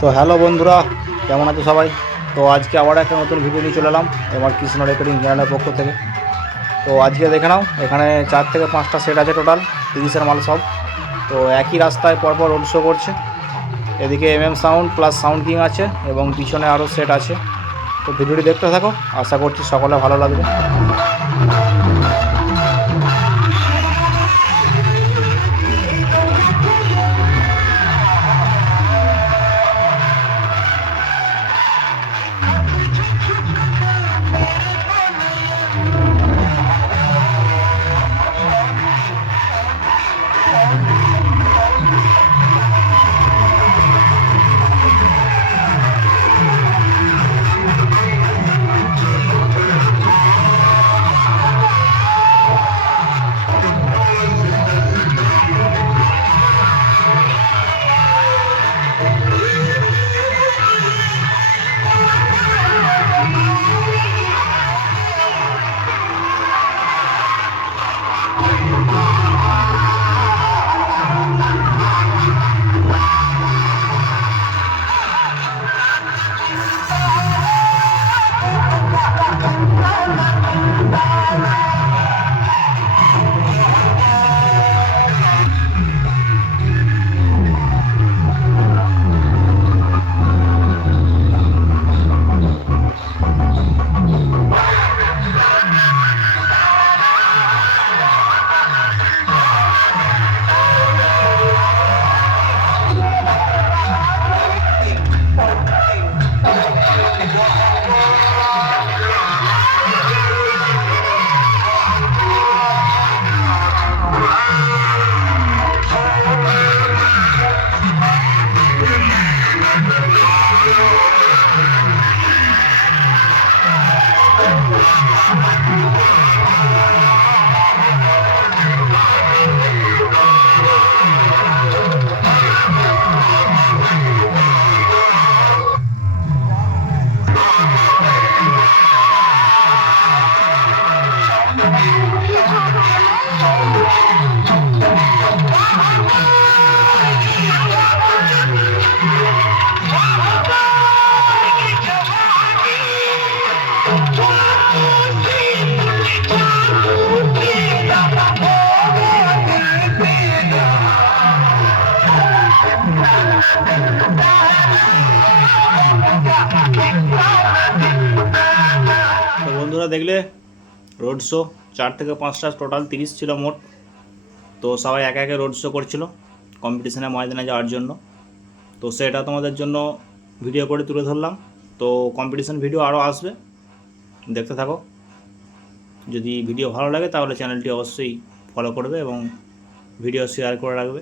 তো হ্যালো বন্ধুরা, কেমন আছো সবাই? তো আজকে আবার একটা নতুন ভিডিও নিয়ে চলে এলাম, এবার কৃষ্ণ রেকর্ডিং চ্যানেলের পক্ষ থেকে। তো আজকে দেখে নাও, এখানে চার থেকে পাঁচটা সেট আছে টোটাল তিরিশের মাল সব। তো একই রাস্তায় পরপর রোড শো করছে। এদিকে M M sound plus sound king আছে এবং পিছনে আরও সেট আছে। তো ভিডিওটি দেখতে থাকো, আশা করছি সকলে ভালো লাগবে। তো বন্ধুরা দেখলে রোড শো চার থেকে পাঁচটা টোটাল তিরিশ ছিল মোট। তো সবাই একে একে রোড শো করছিল কম্পিটিশনে ময়দানে যাওয়ার জন্য। তো সেটা তোমাদের জন্য ভিডিও করে তুলে ধরলাম। তো কম্পিটিশন ভিডিও আরও আসবে। দেখতে থাকো। যদি ভিডিও ভালো লাগে, তাহলে চ্যানেলটি অবশ্যই ফলো করবে এবং ভিডিও শেয়ার করে রাখবে।